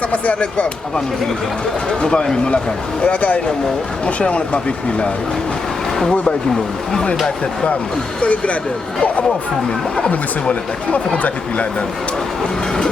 ça passe avec femme. Avant nous pas même nous la caille. La caille non mon. Mon cher on est pas vécu là. Vous voyez pas qui non. Vous voyez pas tête femme. Ça est gradé. Bon, fou même. Comment me c'est voler là? Qui m'a fait comme ça qui là dedans?